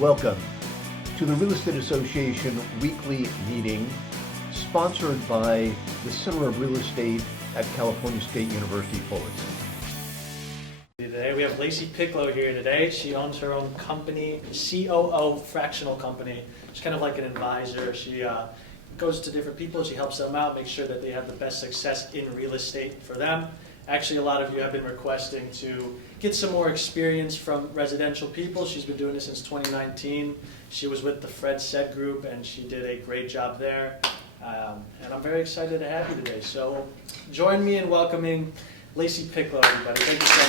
Welcome to the Real Estate Association weekly meeting sponsored by the Center of Real Estate at California State University, Fullerton. Today we have Lacy Picklo here today. She owns her own company, COO Fractional Company. She's kind of like an advisor. She goes to different people, she helps them out, makes sure that they have the best success in real estate for them. Actually, a lot of you have been requesting to get some more experience from residential people. She's been doing this since 2019. She was with the Fred Said group and she did a great job there. And I'm very excited to have you today. So join me in welcoming Lacy Picklo, everybody. Thank you so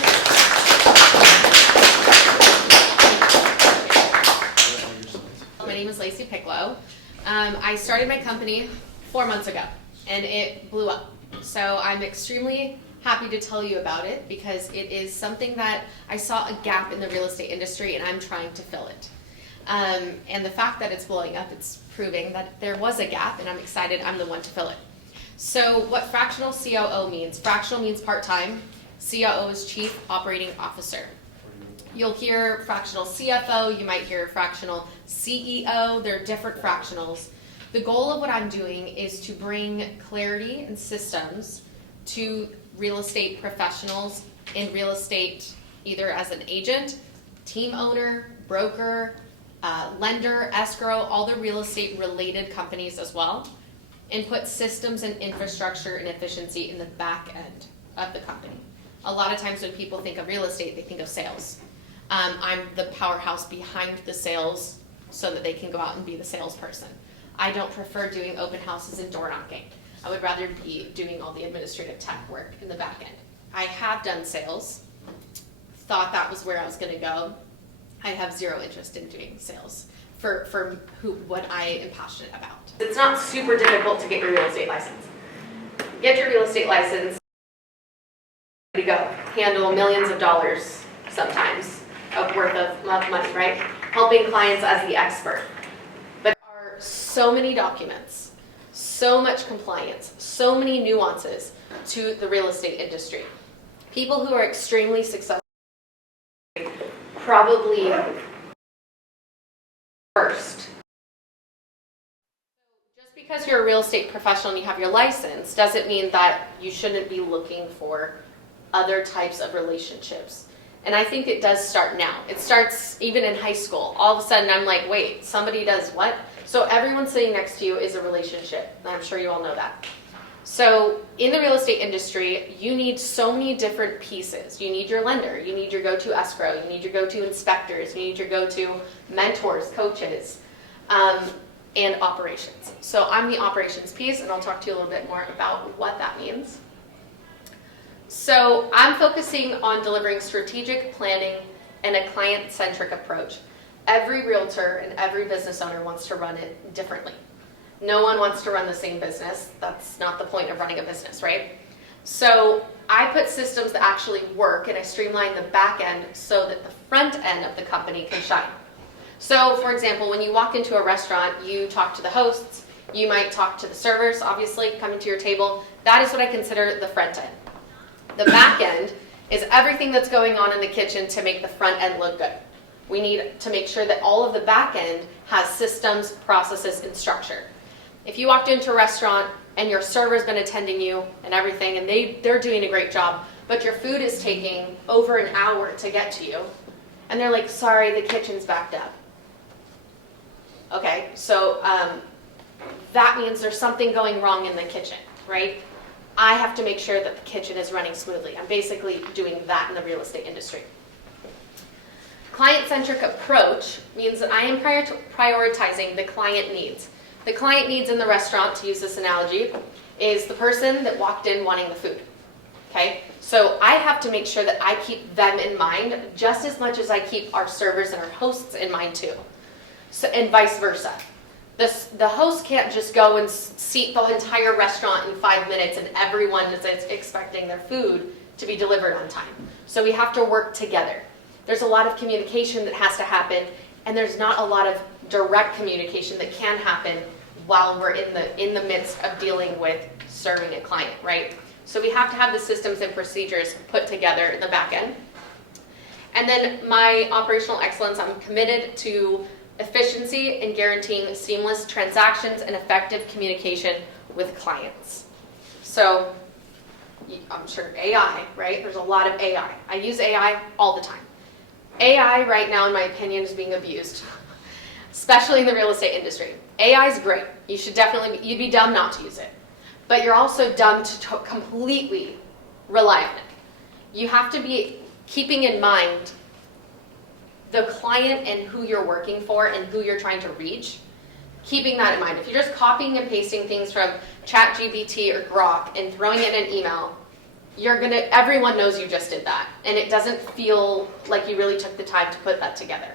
much. My name is Lacy Picklo. I started my company 4 months ago and it blew up. So I'm extremely happy to tell you about it because it is something that I saw a gap in the real estate industry and I'm trying to fill it. And the fact that it's blowing up, it's proving that there was a gap and I'm excited I'm the one to fill it. So what fractional COO means, fractional means part-time, COO is Chief Operating Officer. You'll hear fractional CFO, you might hear fractional CEO, they're different fractionals. The goal of what I'm doing is to bring clarity and systems to real estate professionals in real estate, either as an agent, team owner, broker, lender, escrow, all the real estate related companies as well, and put systems and infrastructure and efficiency in the back end of the company. A lot of times when people think of real estate, they think of sales. I'm the powerhouse behind the sales so that they can go out and be the salesperson. I don't prefer doing open houses and door knocking. I would rather be doing all the administrative tech work in the back end. I have done sales, thought that was where I was gonna go. I have zero interest in doing sales for what I am passionate about. It's not super difficult to get your real estate license. Get your real estate license, ready to go. Handle millions of dollars sometimes worth of money, right? Helping clients as the expert. But there are so many documents, so much compliance, so many nuances to the real estate industry. People who are extremely successful probably first. Just because you're a real estate professional and you have your license doesn't mean that you shouldn't be looking for other types of relationships. And I think it does start now. It starts even in high school. All of a sudden I'm like, wait, somebody does what? So everyone sitting next to you is a relationship. And I'm sure you all know that. So in the real estate industry, you need so many different pieces. You need your lender, you need your go-to escrow, you need your go-to inspectors, you need your go-to mentors, coaches, and operations. So I'm the operations piece, and I'll talk to you a little bit more about what that means. So I'm focusing on delivering strategic planning and a client-centric approach. Every realtor and every business owner wants to run it differently. No one wants to run the same business. That's not the point of running a business, right? So I put systems that actually work and I streamline the back end so that the front end of the company can shine. So for example, when you walk into a restaurant, you talk to the hosts, you might talk to the servers, obviously, coming to your table. That is what I consider the front end. The back end is everything that's going on in the kitchen to make the front end look good. We need to make sure that all of the back end has systems, processes, and structure. If you walked into a restaurant and your server's been attending you and everything, and they're doing a great job, but your food is taking over an hour to get to you, and they're like, sorry, the kitchen's backed up. Okay, so that means there's something going wrong in the kitchen, right? I have to make sure that the kitchen is running smoothly. I'm basically doing that in the real estate industry. Client-centric approach means that I am prioritizing the client needs. The client needs in the restaurant, to use this analogy, is the person that walked in wanting the food. Okay? So I have to make sure that I keep them in mind just as much as I keep our servers and our hosts in mind too. So, and vice versa. The host can't just go and seat the entire restaurant in 5 minutes and everyone is expecting their food to be delivered on time. So we have to work together. There's a lot of communication that has to happen, and there's not a lot of direct communication that can happen while we're in the midst of dealing with serving a client, right? So we have to have the systems and procedures put together in the back end. And then my operational excellence, I'm committed to efficiency in guaranteeing seamless transactions and effective communication with clients. So I'm sure AI, right? There's a lot of AI. I use AI all the time. AI right now, in my opinion, is being abused, especially in the real estate industry. AI is great. You should definitely, you'd be dumb not to use it. But you're also dumb to completely rely on it. You have to be keeping in mind the client and who you're working for and who you're trying to reach. Keeping that in mind. If you're just copying and pasting things from ChatGPT or Grok and throwing it in an email, everyone knows you just did that. And it doesn't feel like you really took the time to put that together.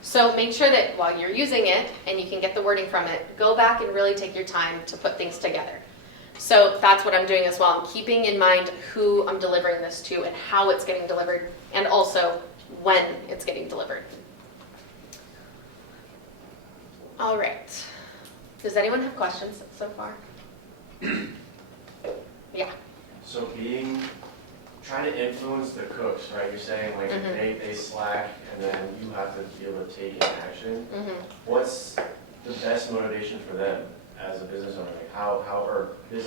So make sure that while you're using it and you can get the wording from it, go back and really take your time to put things together. So that's what I'm doing as well. I'm keeping in mind who I'm delivering this to and how it's getting delivered, and also when it's getting delivered. All right. Does anyone have questions so far? Yeah. So trying to influence the cooks, right? You're saying like they slack and then you have to be able to take an action. What's the best motivation for them as a business owner? Like how are you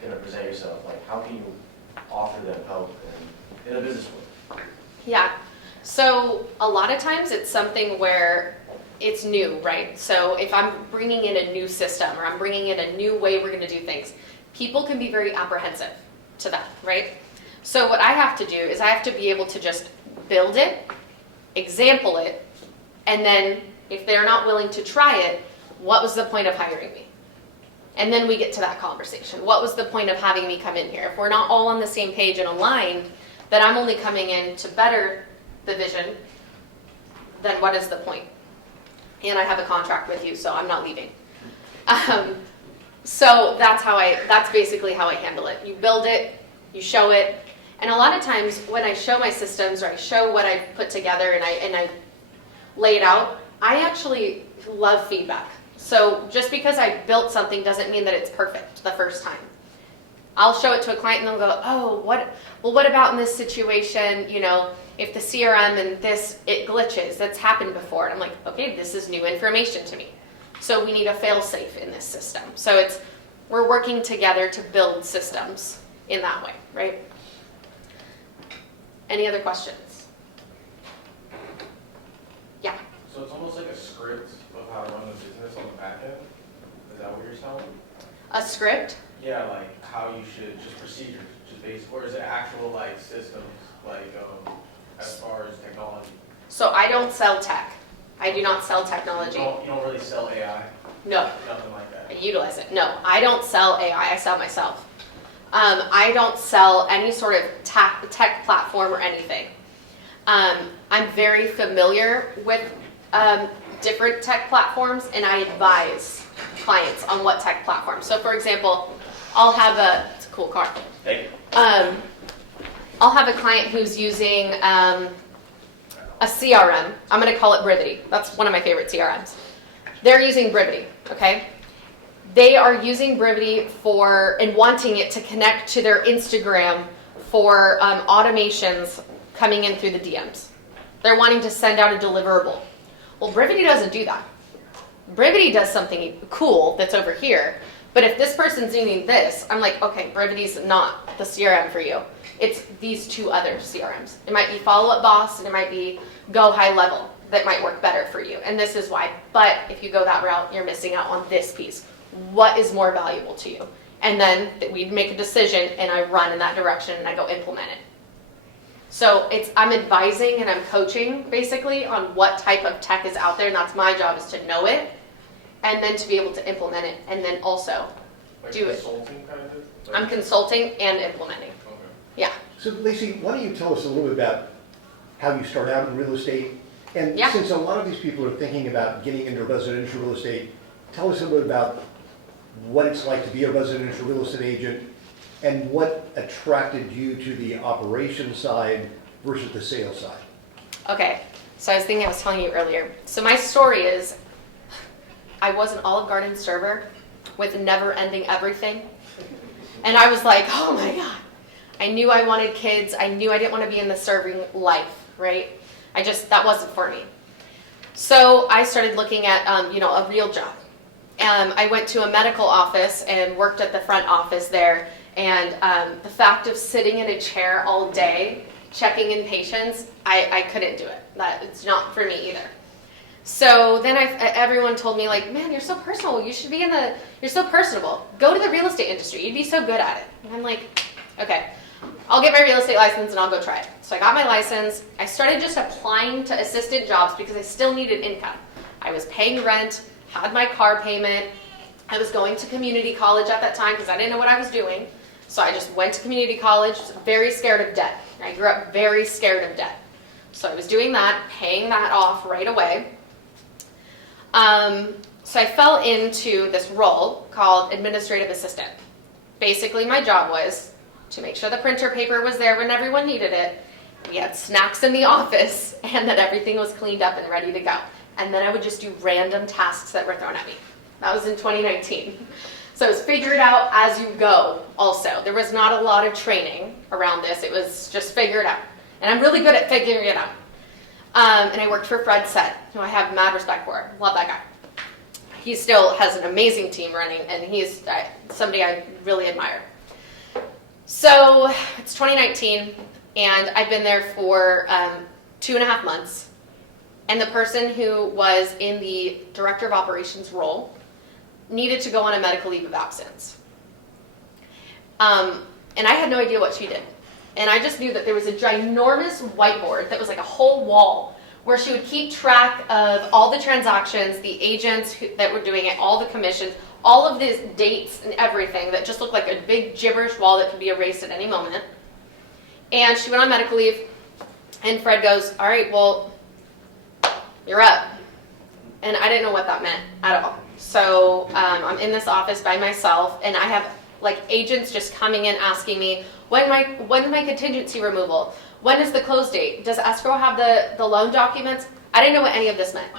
going to present yourself? Like how can you offer them help in a business way? Yeah. So a lot of times it's something where it's new, right? So if I'm bringing in a new system or I'm bringing in a new way we're going to do things, people can be very apprehensive to that, right? So what I have to do is I have to be able to just build it, example it, and then if they're not willing to try it, what was the point of hiring me? And then we get to that conversation. What was the point of having me come in here? If we're not all on the same page and aligned, that I'm only coming in to better the vision, then what is the point? And I have a contract with you, so I'm not leaving. So that's basically how I handle it. You build it, you show it, and a lot of times when I show my systems or I show what I put together and I lay it out, I actually love feedback. So just because I built something doesn't mean that it's perfect the first time. I'll show it to a client and they'll go, oh, what about in this situation, if the CRM and this, it glitches, that's happened before. And I'm like, okay, this is new information to me. So we need a fail-safe in this system. So we're working together to build systems in that way, right? Any other questions? Yeah. So it's almost like a script of how to run the business on the back end? Is that what you're selling? A script? Yeah, like how you should, just procedures, just basic, or is it actual like systems, like as far as technology? So I don't sell tech. I do not sell technology. You don't really sell AI? No. Nothing like that? I utilize it. No, I don't sell AI. I sell myself. I don't sell any sort of tech platform or anything. I'm very familiar with different tech platforms, and I advise clients on what tech platform. So for example, it's a cool car. Thank you. I'll have a client who's using a CRM. I'm going to call it Brivity. That's one of my favorite CRMs. They're using Brivity, okay? They are using Brivity and wanting it to connect to their Instagram for automations coming in through the DMs. They're wanting to send out a deliverable. Well, Brivity doesn't do that. Brivity does something cool that's over here, but if this person's doing this, I'm like, okay, Brivity's not the CRM for you. It's these two other CRMs. It might be Follow Up Boss and it might be Go High Level that might work better for you. And this is why. But if you go that route, you're missing out on this piece. What is more valuable to you? And then we make a decision and I run in that direction and I go implement it. So I'm advising and I'm coaching basically on what type of tech is out there, and that's my job, is to know it and then to be able to implement it and then also Like do it. consulting kind of? I'm consulting and implementing. Okay. Yeah. So Lacy, why don't you tell us a little bit about how you start out in real estate? And Yeah. since a lot of these people are thinking about getting into residential real estate, tell us a little bit about what it's like to be a residential real estate agent and what attracted you to the operations side versus the sales side. Okay. So I was telling you earlier. So my story is I was an Olive Garden server with never-ending everything. And I was like, oh my God. I knew I wanted kids. I knew I didn't want to be in the serving life, right? That wasn't for me. So I started looking at, a real job. I went to a medical office and worked at the front office there. And the fact of sitting in a chair all day, checking in patients, I couldn't do it. It's not for me either. So then everyone told me, like, man, you're so personal. You should be you're so personable. Go to the real estate industry. You'd be so good at it. And I'm like, okay, I'll get my real estate license and I'll go try it. So I got my license. I started just applying to assistant jobs because I still needed income. I was paying rent, had my car payment. I was going to community college at that time because I didn't know what I was doing. So I just went to community college, very scared of debt. I grew up very scared of debt. So I was doing that, paying that off right away. So I fell into this role called administrative assistant. Basically, my job was to make sure the printer paper was there when everyone needed it. We had snacks in the office, and that everything was cleaned up and ready to go. And then I would just do random tasks that were thrown at me. That was in 2019. So it was figure it out as you go also. There was not a lot of training around this. It was just figure it out. And I'm really good at figuring it out. And I worked for Fred Set, who I have mad respect for. Love that guy. He still has an amazing team running, and he's somebody I really admire. So it's 2019, and I've been there for 2.5 months. And the person who was in the director of operations role needed to go on a medical leave of absence. And I had no idea what she did. And I just knew that there was a ginormous whiteboard that was like a whole wall where she would keep track of all the transactions, the agents that were doing it, all the commissions, all of these dates and everything that just looked like a big gibberish wall that could be erased at any moment. And she went on medical leave, and Fred goes, all right, well, you're up. And I didn't know what that meant at all. So I'm in this office by myself, and I have like agents just coming in asking me, when's my contingency removal? When is the close date? Does escrow have the loan documents? I didn't know what any of this meant.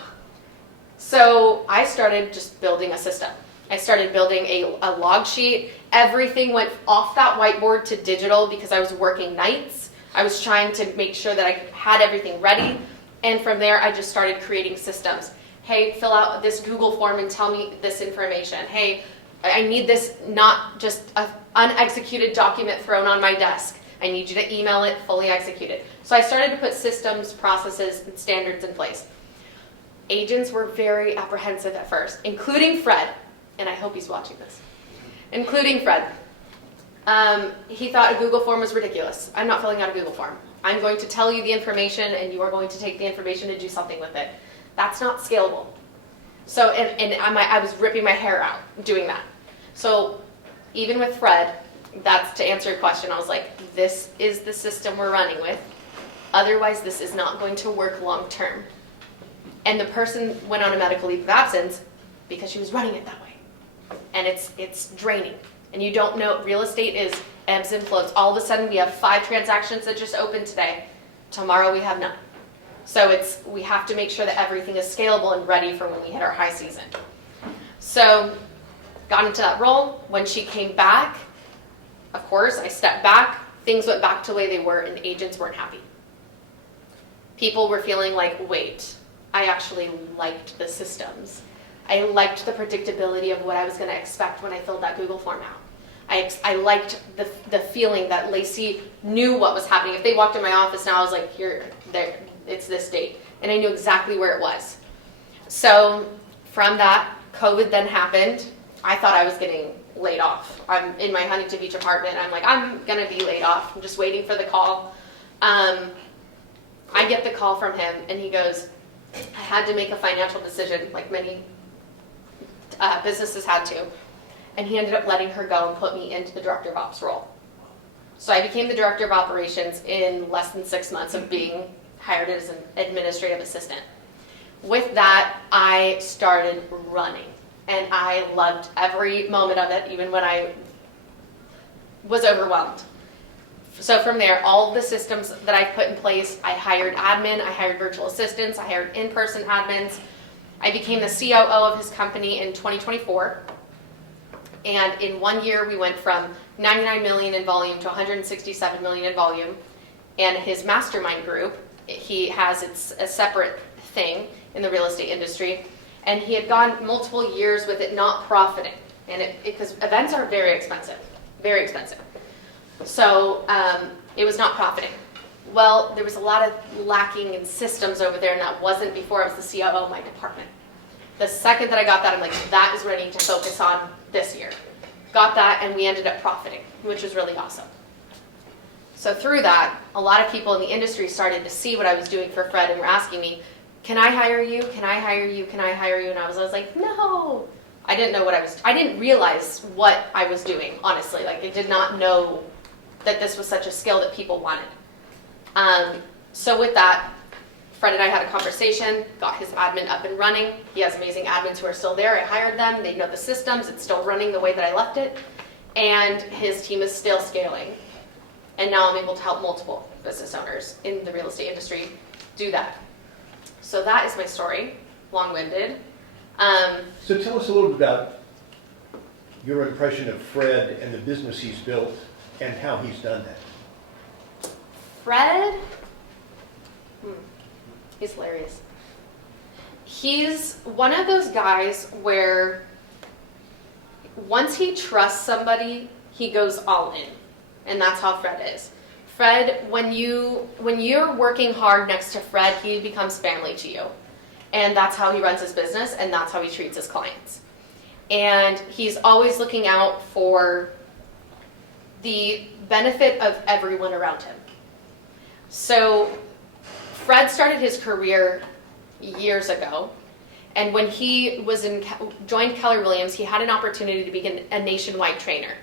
So I started just building a system. I started building a log sheet. Everything went off that whiteboard to digital because I was working nights. I was trying to make sure that I had everything ready. And from there, I just started creating systems. Hey, fill out this Google form and tell me this information. Hey, I need this, not just an unexecuted document thrown on my desk. I need you to email it fully executed. So I started to put systems, processes, and standards in place. Agents were very apprehensive at first, including Fred, and I hope he's watching this, including Fred. He thought a Google form was ridiculous. I'm not filling out a Google form. I'm going to tell you the information, and you are going to take the information and do something with it. That's not scalable. So, and I was ripping my hair out doing that. So even with Fred, that's to answer your question, I was like, this is the system we're running with. Otherwise, this is not going to work long term. And the person went on a medical leave of absence because she was running it that way. And it's draining. And you don't know, real estate is ebbs and flows. All of a sudden, we have 5 transactions that just opened today. Tomorrow, we have none. So we have to make sure that everything is scalable and ready for when we hit our high season. So got into that role. When she came back, of course, I stepped back. Things went back to the way they were, and agents weren't happy. People were feeling like, wait, I actually liked the systems. I liked the predictability of what I was going to expect when I filled that Google form out. I liked the feeling that Lacy knew what was happening. If they walked in my office now, I was like, here, there, it's this date. And I knew exactly where it was. So from that, COVID then happened. I thought I was getting laid off. I'm in my Huntington Beach apartment. I'm like, I'm going to be laid off. I'm just waiting for the call. I get the call from him, and he goes, I had to make a financial decision, like many businesses had to. And he ended up letting her go and put me into the director of ops role. So I became the director of operations in less than 6 months of being hired as an administrative assistant. With that, I started running. And I loved every moment of it, even when I was overwhelmed. So from there, all of the systems that I put in place, I hired admin, I hired virtual assistants, I hired in-person admins. I became the COO of his company in 2024. And in 1 year, we went from 99 million in volume to 167 million in volume. And his mastermind group, he has a separate thing. in the real estate industry, and he had gone multiple years with it not profiting, and because events are very expensive, very expensive. So it was not profiting. Well, there was a lot of lacking in systems over there, and that wasn't before I was the COO of my department. The second that I got that, I'm like, that is what I need to focus on this year. Got that, and we ended up profiting, which was really awesome. So through that, a lot of people in the industry started to see what I was doing for Fred and were asking me, can I hire you? Can I hire you? Can I hire you? And I was like, no. I didn't know I didn't realize what I was doing, honestly. Like, I did not know that this was such a skill that people wanted. So with that, Fred and I had a conversation, got his admin up and running. He has amazing admins who are still there. I hired them. They know the systems. It's still running the way that I left it. And his team is still scaling. And now I'm able to help multiple business owners in the real estate industry do that. So that is my story, long-winded. So tell us a little bit about your impression of Fred and the business he's built and how he's done that. Fred, he's hilarious. He's one of those guys where once he trusts somebody, he goes all in. And that's how Fred is. Fred, when you're working hard next to Fred, he becomes family to you. And that's how he runs his business, and that's how he treats his clients. And he's always looking out for the benefit of everyone around him. So Fred started his career years ago, and when he joined Keller Williams, he had an opportunity to become a nationwide trainer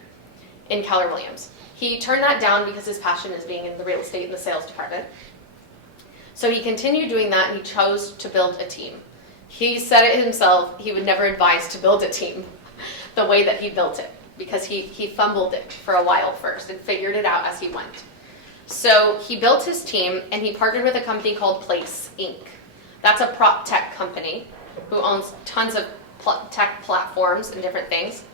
in Keller Williams. He turned that down because his passion is being in the real estate and the sales department. So he continued doing that, and he chose to build a team. He said it himself, he would never advise to build a team the way that he built it, because he fumbled it for a while first and figured it out as he went. So he built his team, and he partnered with a company called Place Inc. That's a prop tech company who owns tons of tech platforms and different things.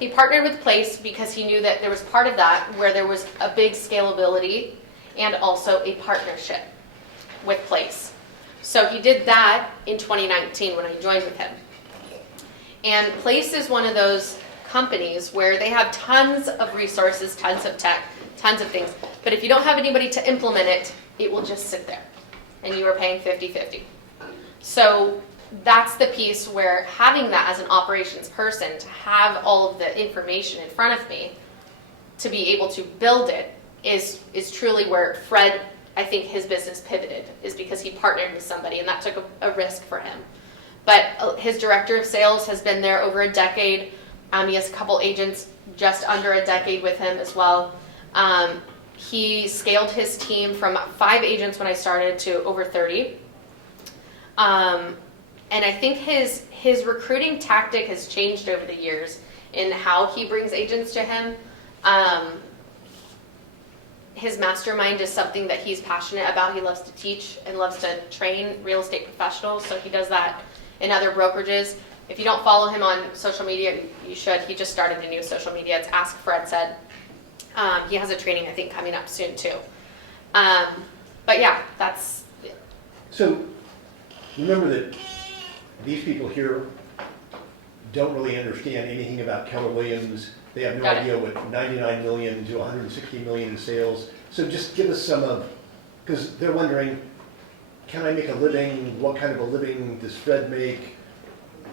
He partnered with Place because he knew that there was part of that where there was a big scalability and also a partnership with Place. So he did that in 2019 when I joined with him. And Place is one of those companies where they have tons of resources, tons of tech, tons of things. But if you don't have anybody to implement it, it will just sit there. And you are paying 50-50. So that's the piece where having that as an operations person, to have all of the information in front of me, to be able to build it, is truly where Fred, I think his business pivoted, is because he partnered with somebody, and that took a risk for him. But his director of sales has been there over a decade. He has a couple agents just under a decade with him as well. He scaled his team from 5 agents when I started to over 30. And I think his recruiting tactic has changed over the years in how he brings agents to him. His mastermind is something that he's passionate about. He loves to teach and loves to train real estate professionals, so he does that in other brokerages. If you don't follow him on social media, you should. He just started a new social media. It's Ask Fred Said. He has a training, I think, coming up soon, too. But yeah, that's it. So remember that these people here don't really understand anything about Keller Williams. They have no idea what 99 million to 160 million in sales. So just give us some of, because they're wondering, can I make a living? What kind of a living does Fred make?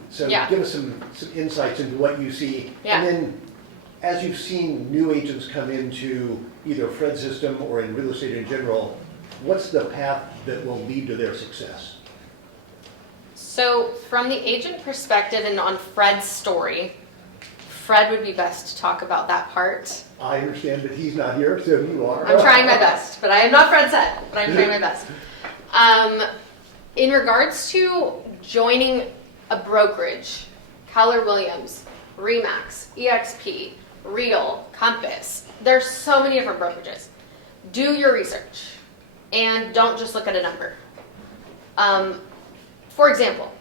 So give us some insights into what you see. And then as you've seen new agents come into either Fred's system or in real estate in general, what's the path that will lead to their success? So from the agent perspective and on Fred's story, Fred would be best to talk about that part. I understand that he's not here, so you are. I'm trying my best, but I am not Fred Said, but I'm trying my best. In regards to joining a brokerage, Keller Williams, RE/MAX, EXP, Real, Compass, there's so many different brokerages. Do your research and don't just look at a number. For example,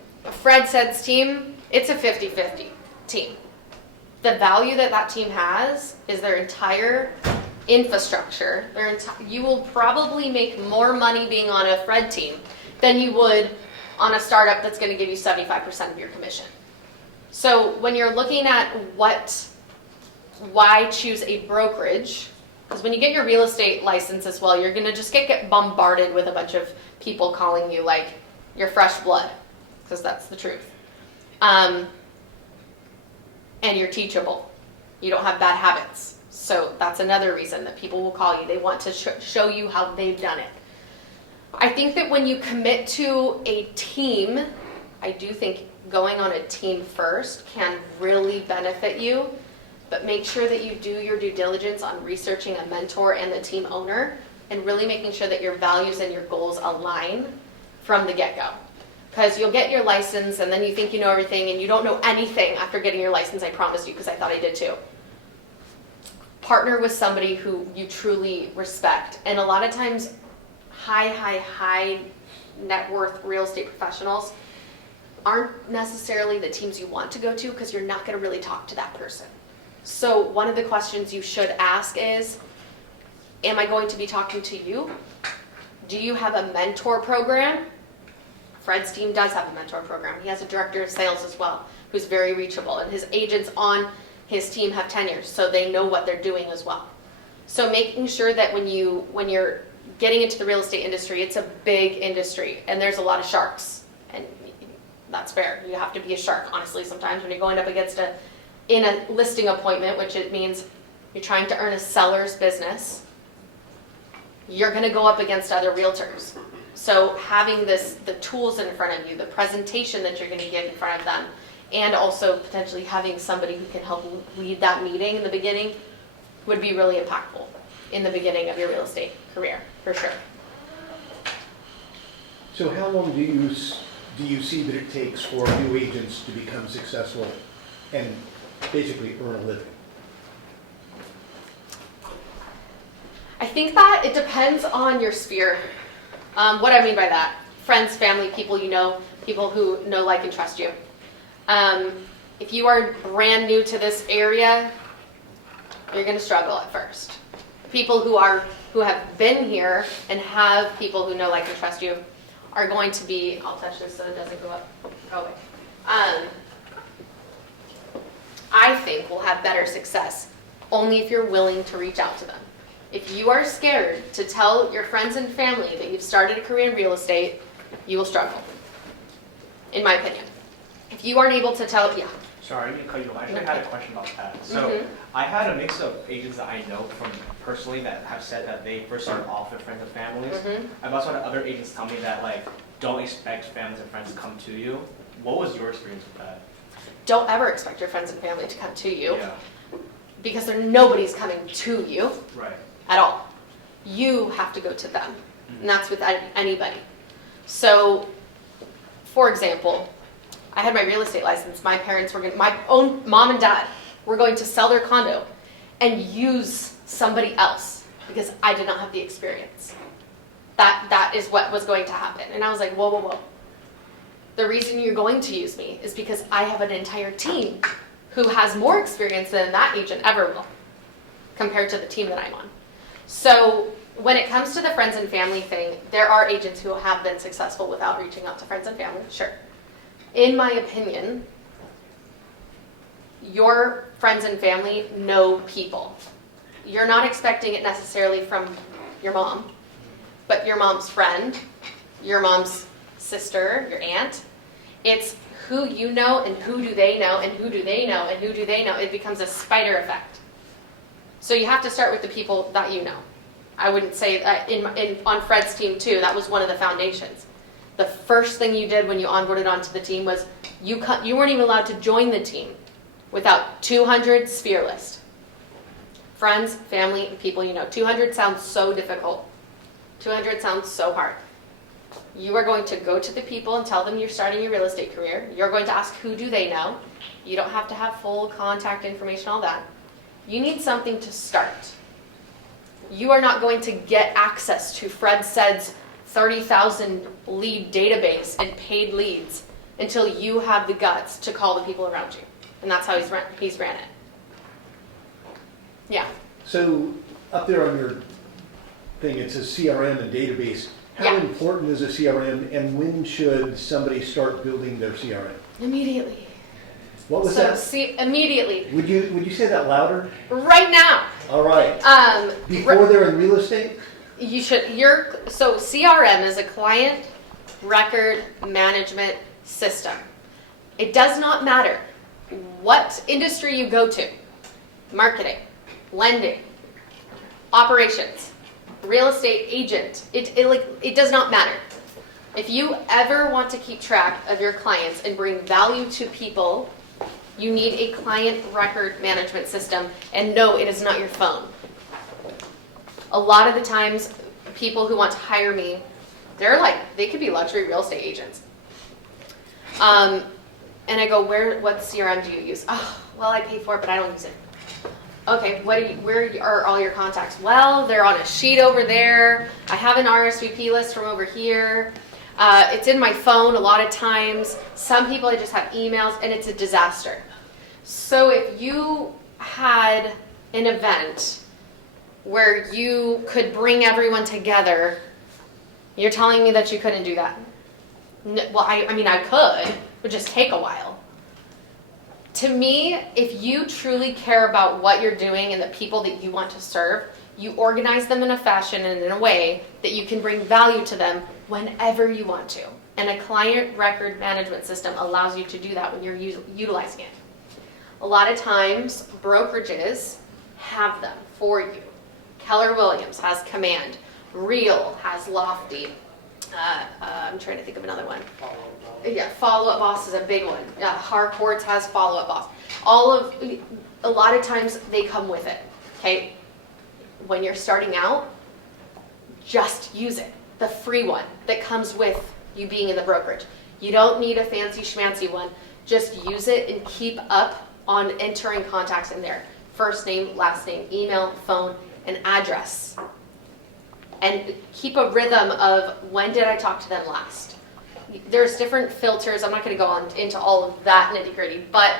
Fred Said's team, it's a 50-50 team. The value that team has is their entire infrastructure. You will probably make more money being on a Fred team than you would on a startup that's going to give you 75% of your commission. So when you're looking at why choose a brokerage, because when you get your real estate license as well, you're going to just get bombarded with a bunch of people calling you like you're fresh blood, because that's the truth. And you're teachable. You don't have bad habits. So that's another reason that people will call you. They want to show you how they've done it. I think that when you commit to a team, I do think going on a team first can really benefit you, but make sure that you do your due diligence on researching a mentor and the team owner and really making sure that your values and your goals align from the get-go. Because you'll get your license and then you think you know everything and you don't know anything after getting your license, I promise you, because I thought I did too. Partner with somebody who you truly respect. And a lot of times, high net worth real estate professionals aren't necessarily the teams you want to go to because you're not going to really talk to that person. So one of the questions you should ask is, am I going to be talking to you? Do you have a mentor program? Fred's team does have a mentor program. He has a director of sales as well, who's very reachable. And his agents on his team have tenure, so they know what they're doing as well. So making sure that when you're getting into the real estate industry, it's a big industry, and there's a lot of sharks. And that's fair. You have to be a shark, honestly, sometimes when you're going up against in a listing appointment, which it means you're trying to earn a seller's business, you're going to go up against other realtors. So having the tools in front of you, the presentation that you're going to give in front of them, and also potentially having somebody who can help lead that meeting in the beginning would be really impactful in the beginning of your real estate career, for sure. So how long do you see that it takes for new agents to become successful and basically earn a living? I think that it depends on your sphere. What I mean by that, friends, family, people you know, people who know, like, and trust you. If you are brand new to this area, you're going to struggle at first. People who have been here and have people who know, like, and trust you are going to be, I'll touch this so it doesn't go away. I think will have better success only if you're willing to reach out to them. If you are scared to tell your friends and family that you've started a career in real estate, you will struggle, in my opinion. If you aren't able to tell, yeah. Sorry, I didn't cut you off. I actually had a question about that. So I had a mix of agents that I know from personally that have said that they first start off with friends and families. I've also had other agents tell me that, like, don't expect families and friends to come to you. What was your experience with that? Don't ever expect your friends and family to come to you. Yeah. Because nobody's coming to you. Right. At all. You have to go to them. And that's with anybody. So, for example, I had my real estate license. My parents were my own mom and dad were going to sell their condo and use somebody else because I did not have the experience. That is what was going to happen. And I was like, whoa, whoa, whoa. The reason you're going to use me is because I have an entire team who has more experience than that agent ever will compared to the team that I'm on. So when it comes to the friends and family thing, there are agents who have been successful without reaching out to friends and family, sure. In my opinion, your friends and family know people. You're not expecting it necessarily from your mom, but your mom's friend, your mom's sister, your aunt. It's who you know and who do they know and who do they know and who do they know. It becomes a spider effect. So you have to start with the people that you know. I wouldn't say that on Fred's team too, that was one of the foundations. The first thing you did when you onboarded onto the team was you weren't even allowed to join the team without 200 sphere list. Friends, family, and people you know. 200 sounds so difficult. 200 sounds so hard. You are going to go to the people and tell them you're starting your real estate career. You're going to ask who do they know. You don't have to have full contact information, all that. You need something to start. You are not going to get access to Fred Said's 30,000 lead database and paid leads until you have the guts to call the people around you. And that's how he's ran it. Yeah. So up there on your thing, it says CRM and database. How Yeah. important is a CRM, and when should somebody start building their CRM? Immediately. What was So that? see, immediately, Would you say that louder? right now. All right. Before they're in real estate? You should, so CRM is a client record management system. It does not matter what industry you go to, marketing, lending, operations, real estate agent, it does not matter. If you ever want to keep track of your clients and bring value to people, you need a client record management system, and no, it is not your phone. A lot of the times, people who want to hire me, they could be luxury real estate agents. And I go, what CRM do you use? Oh, well, I pay for it, but I don't use it. Okay, where are all your contacts? Well, they're on a sheet over there. I have an RSVP list from over here. It's in my phone a lot of times. Some people, I just have emails, and it's a disaster. So if you had an event where you could bring everyone together, you're telling me that you couldn't do that? Well, I mean, I could. It would just take a while. To me, if you truly care about what you're doing and the people that you want to serve, you organize them in a fashion and in a way that you can bring value to them whenever you want to. And a client record management system allows you to do that when you're utilizing it. A lot of times, brokerages have them for you. Keller Williams has Command. Real has Lofty. I'm trying to think of another one. Yeah, Follow Up Boss is a big one. Harcourts has Follow Up Boss. A lot of times they come with it. Okay, when you're starting out, just use it. The free one that comes with you being in the brokerage. You don't need a fancy schmancy one. Just use it and keep up on entering contacts in there. First name, last name, email, phone, and address. And keep a rhythm of when did I talk to them last. There's different filters. I'm not going to go into all of that nitty gritty, but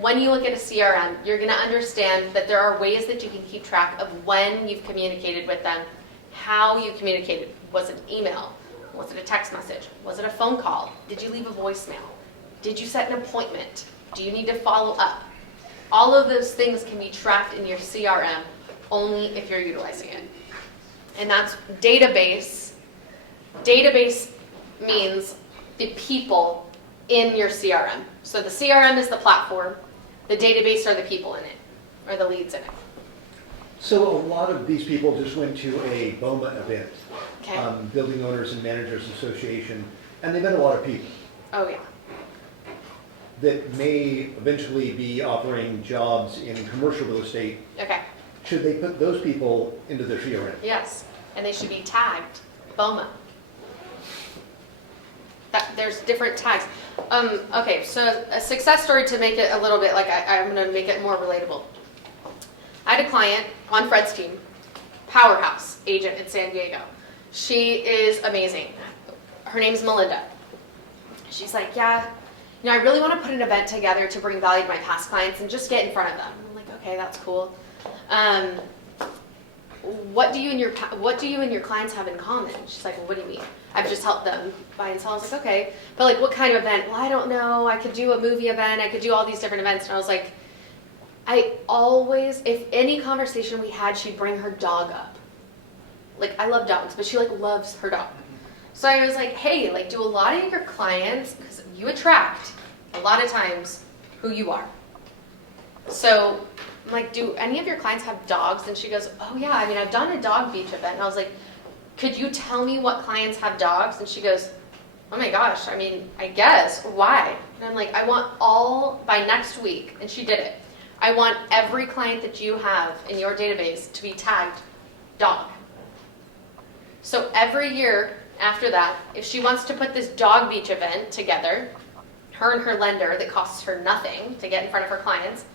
when you look at a CRM, you're going to understand that there are ways that you can keep track of when you've communicated with them, how you communicated. Was it an email? Was it a text message? Was it a phone call? Did you leave a voicemail? Did you set an appointment? Do you need to follow up? All of those things can be tracked in your CRM only if you're utilizing it. And that's database. Database means the people in your CRM. So the CRM is the platform. The database are the people in it, or the leads in it. So a lot of these people just went to a BOMA event, Okay. Building Owners and Managers Association, and they met a lot of people Oh, yeah. that may eventually be offering jobs in commercial real estate. Okay. Should they put those people into their CRM? Yes. And they should be tagged BOMA. There's different tags. Okay, so a success story to make it a little bit I'm going to make it more relatable. I had a client on Fred's team, powerhouse agent in San Diego. She is amazing. Her name's Melinda. She's like, yeah, I really want to put an event together to bring value to my past clients and just get in front of them. I'm like, okay, that's cool. What do you and your clients have in common? She's like, well, what do you mean? I've just helped them buy and sell. I was like, okay, but like, what kind of event? Well, I don't know. I could do a movie event. I could do all these different events. And I was like, if any conversation we had, she'd bring her dog up. Like, I love dogs, but she loves her dog. So I was like, hey, do a lot of your clients, because you attract a lot of times who you are. So I'm like, do any of your clients have dogs? And she goes, oh yeah, I've done a dog beach event. And I was like, could you tell me what clients have dogs? And she goes, oh my gosh, I guess, why? And I'm like, I want all, by next week, and she did it. I want every client that you have in your database to be tagged dog. So every year after that, if she wants to put this dog beach event together, her and her lender that costs her nothing to get in front of her clients,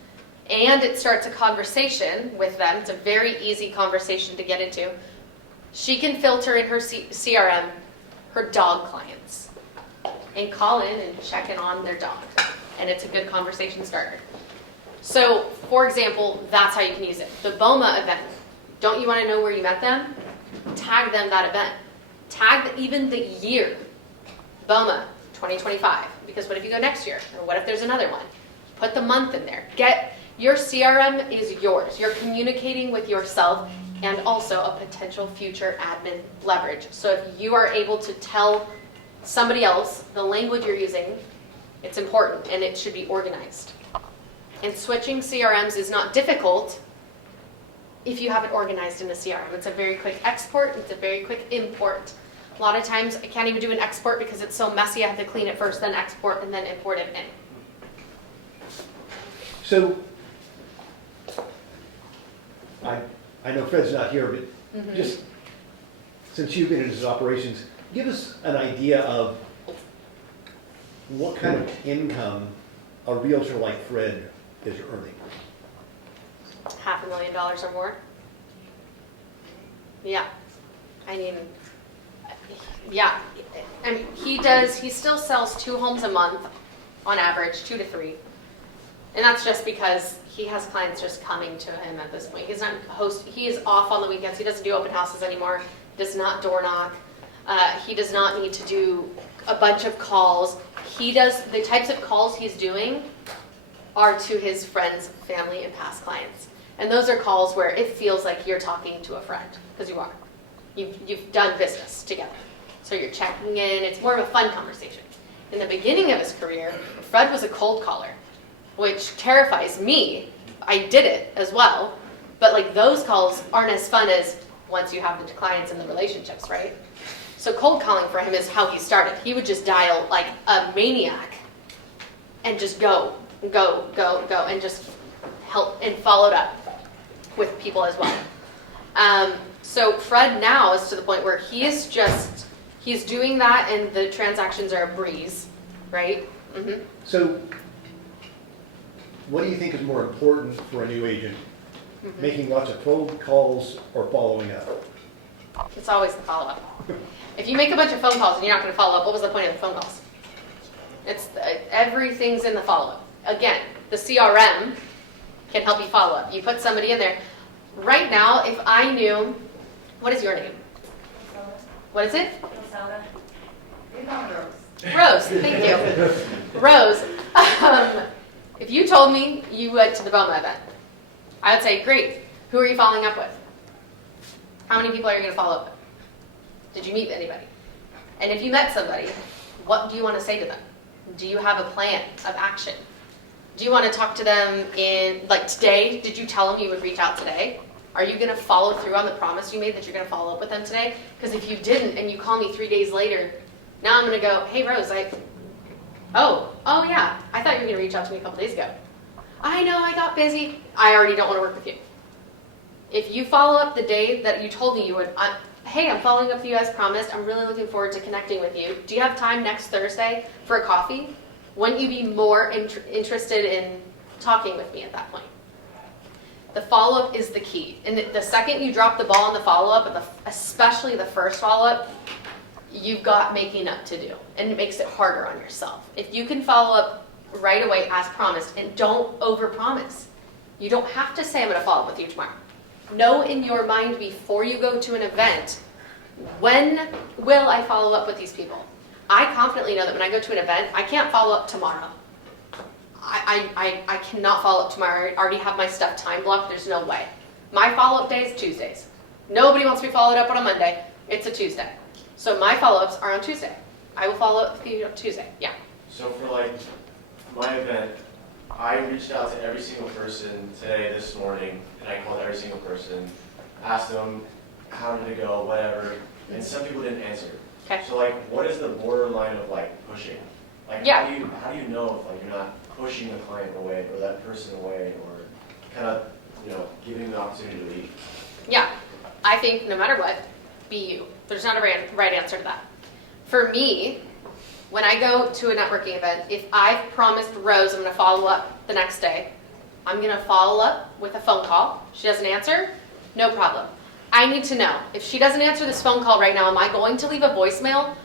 and it starts a conversation with them, it's a very easy conversation to get into, she can filter in her CRM her dog clients and call in and check in on their dog. And it's a good conversation starter. So, for example, that's how you can use it. The BOMA event, don't you want to know where you met them? Tag them that event. Tag even the year, BOMA 2025, because what if you go next year? Or what if there's another one? Put the month in there. Your CRM is yours. You're communicating with yourself and also a potential future admin leverage. So if you are able to tell somebody else the language you're using, it's important and it should be organized. And switching CRMs is not difficult if you have it organized in a CRM. It's a very quick export, it's a very quick import. A lot of times I can't even do an export because it's so messy. I have to clean it first, then export, and then import it in. So, I know Fred's not here, but just since you've been in his operations, give us an idea of what kind of income a realtor like Fred is earning. $500,000 or more. Yeah. I mean, yeah. I mean, he still sells 2 homes a month on average, 2 to 3. And that's just because he has clients just coming to him at this point. He is off on the weekends. He doesn't do open houses anymore. Does not door knock. He does not need to do a bunch of calls. The types of calls he's doing are to his friends, family, and past clients. And those are calls where it feels like you're talking to a friend, because you are. You've done business together. So you're checking in. It's more of a fun conversation. In the beginning of his career, Fred was a cold caller, which terrifies me. I did it as well. But like those calls aren't as fun as once you have the clients and the relationships, right? So cold calling for him is how he started. He would just dial like a maniac and just go, and just help and followed up with people as well. So Fred now is to the point where he's doing that and the transactions are a breeze, right? Mm-hmm. So, what do you think is more important for a new agent? Mm-hmm. Making lots of phone calls or following up? It's always the follow-up. If you make a bunch of phone calls and you're not going to follow up, what was the point of the phone calls? Everything's in the follow-up. Again, the CRM can help you follow up. You put somebody in there. Right now, if I knew, what is your name? What is it? Rose, thank you. Rose, if you told me you went to the BOMA event, I would say, great. Who are you following up with? How many people are you going to follow up with? Did you meet anybody? And if you met somebody, what do you want to say to them? Do you have a plan of action? Do you want to talk to them in, like today, did you tell them you would reach out today? Are you going to follow through on the promise you made that you're going to follow up with them today? Because if you didn't and you call me 3 days later, now I'm going to go, hey Rose, oh yeah, I thought you were going to reach out to me a couple days ago. I know, I got busy. I already don't want to work with you. If you follow up the day that you told me you would, hey, I'm following up with you as promised. I'm really looking forward to connecting with you. Do you have time next Thursday for a coffee? Wouldn't you be more interested in talking with me at that point? The follow-up is the key. And the second you drop the ball on the follow-up, especially the first follow-up, you've got making up to do. And it makes it harder on yourself. If you can follow up right away as promised, and don't overpromise. You don't have to say, I'm going to follow up with you tomorrow. Know in your mind before you go to an event, when will I follow up with these people? I confidently know that when I go to an event, I can't follow up tomorrow. I cannot follow up tomorrow. I already have my stuff time blocked. There's no way. My follow-up day is Tuesdays. Nobody wants to be followed up on a Monday. It's a Tuesday. So my follow-ups are on Tuesday. I will follow up with you on Tuesday. Yeah. So for like my event, I reached out to every single person today, this morning, and I called every single person, asked them how did it go, whatever, and some people didn't answer. Okay. So like, what is the borderline of like pushing? Like, Yeah. how do you know if like you're not pushing the client away or that person away or kind of, giving the opportunity to leave? Yeah. I think no matter what, be you. There's not a right answer to that. For me, when I go to a networking event, if I've promised Rose I'm going to follow up the next day, I'm going to follow up with a phone call. She doesn't answer, no problem. I need to know, if she doesn't answer this phone call right now, am I going to leave a voicemail?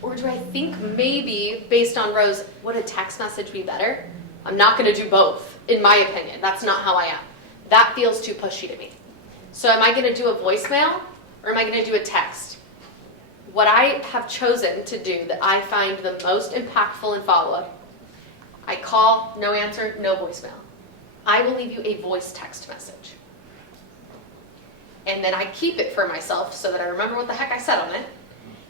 Or do I think maybe, based on Rose, would a text message be better? I'm not going to do both, in my opinion. That's not how I am. That feels too pushy to me. So am I going to do a voicemail, or am I going to do a text? what I have chosen to do that I find the most impactful in follow-up, I call, no answer, no voicemail. I will leave you a voice text message. And then I keep it for myself so that I remember what the heck I said on it,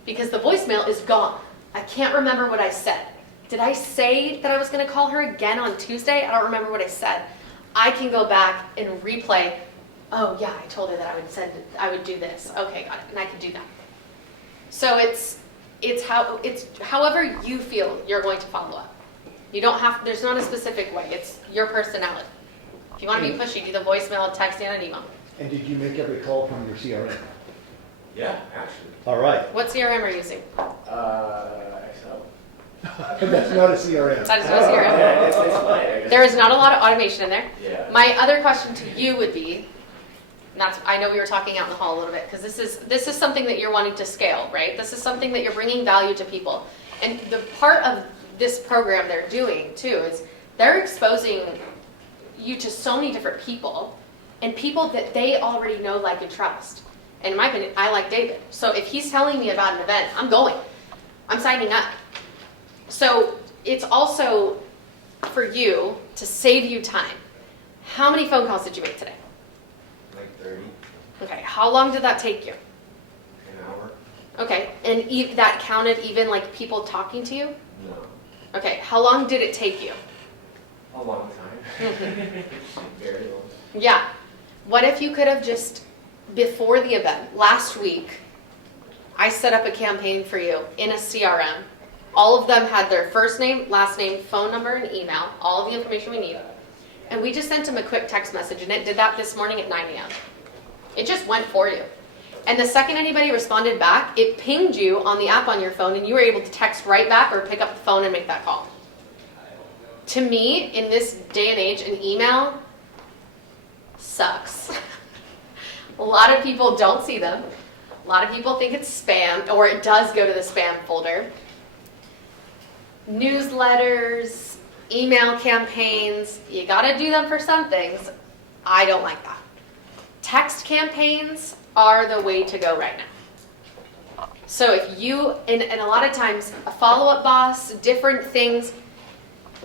because the voicemail is gone. I can't remember what I said. Did I say that I was going to call her again on Tuesday? I don't remember what I said. I can go back and replay, oh yeah, I told her that I would do this. Okay, got it. And I can do that. So it's however you feel you're going to follow up. You don't have, there's not a specific way. It's your personality. If you want to be pushy, do the voicemail, text, and an email. And did you make every call from your CRM? Yeah, actually. All right. What CRM are you using? Excel. That's not a CRM. That is not a CRM. Yeah, it's fine, I guess. There is not a lot of automation in there. Yeah. My other question to you would be, and that's, I know we were talking out in the hall a little bit, because this is something that you're wanting to scale, right? This is something that you're bringing value to people. And the part of this program they're doing, too, is they're exposing you to so many different people, and people that they already know, like, and trust. And in my opinion, I like David. So if he's telling me about an event, I'm going. I'm signing up. So it's also for you to save you time. How many phone calls did you make today? Like 30, Okay, how long did that take you? an hour? Okay, and that counted even like people talking to you? No. Okay, how long did it take you? A long time. Very long. Yeah. What if you could have just, before the event, last week, I set up a campaign for you in a CRM. All of them had their first name, last name, phone number, and email, all of the information we need. And we just sent them a quick text message, and it did that this morning at 9 a.m. It just went for you. And the second anybody responded back, it pinged you on the app on your phone, and you were able to text right back or pick up the phone and make that call. To me, in this day and age, an email sucks. A lot of people don't see them. A lot of people think it's spam, or it does go to the spam folder. Newsletters, email campaigns, you gotta do them for some things. I don't like that. Text campaigns are the way to go right now. So if you, and a lot of times, a follow-up boss, different things,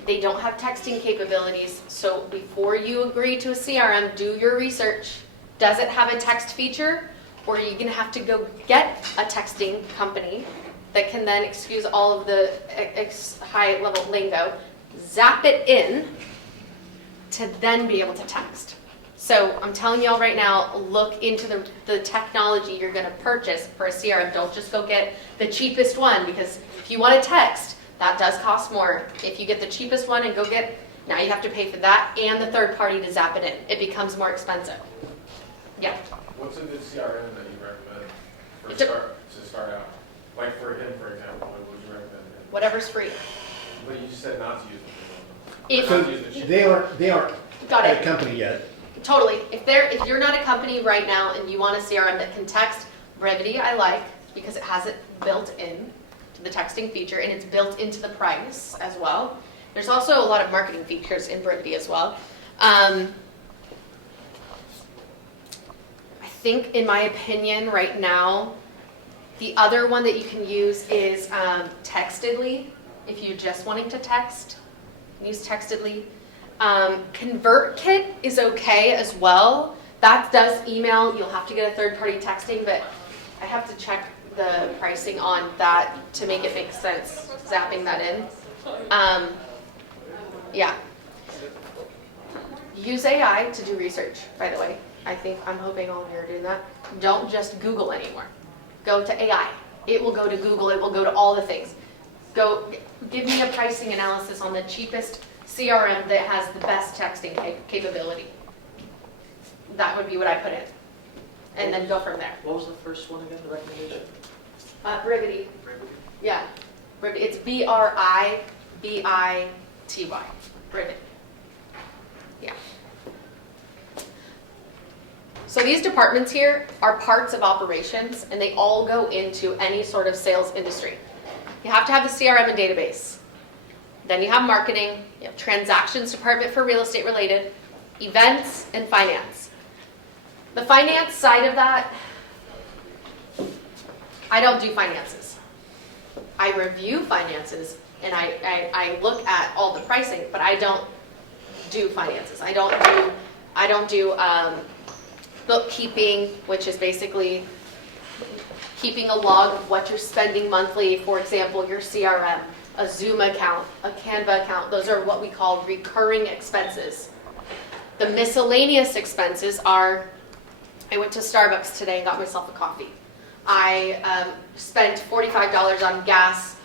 they don't have texting capabilities. So before you agree to a CRM, do your research. Does it have a text feature? Or are you gonna have to go get a texting company that can then excuse all of the high-level lingo, zap it in to then be able to text. So I'm telling y'all right now, look into the technology you're going to purchase for a CRM. Don't just go get the cheapest one, because if you want to text, that does cost more. If you get the cheapest one and go get, now you have to pay for that and the third party to zap it in. It becomes more expensive. Yeah. What's a good CRM that you recommend It's a- to start out? Like for him, for example, what would you recommend? Whatever's free. But you said not to use the If- not to use the cheap. They aren't Got at it. a company yet. Totally. If you're not a company right now and you want a CRM that can text, Brevity I like because it has it built in to the texting feature, and it's built into the price as well. There's also a lot of marketing features in Brevity as well. I think, in my opinion, right now, the other one that you can use is Textedly. If you're just wanting to text, use Textedly. ConvertKit is okay as well. That does email. You'll have to get a third-party texting, but I have to check the pricing on that to make it make sense, zapping that in. Yeah. Use AI to do research, by the way. I'm hoping all of you are doing that. Don't just Google anymore. Go to AI. It will go to Google. It will go to all the things. Go give me a pricing analysis on the cheapest CRM that has the best texting capability. That would be what I put in. And then go from there. What was the first one again, the recommendation? Brevity. Yeah. Brevity. It's Bribity. Brevity. Yeah. So these departments here are parts of operations, and they all go into any sort of sales industry. You have to have a CRM and database. Then you have marketing, you have transactions department for real estate related, events, and finance. The finance side of that, I don't do finances. I review finances and I look at all the pricing, but I don't do finances. I don't do bookkeeping, which is basically keeping a log of what you're spending monthly. For example, your CRM, a Zoom account, a Canva account. Those are what we call recurring expenses. The miscellaneous expenses are, I went to Starbucks today and got myself a coffee. I spent $45 on gas.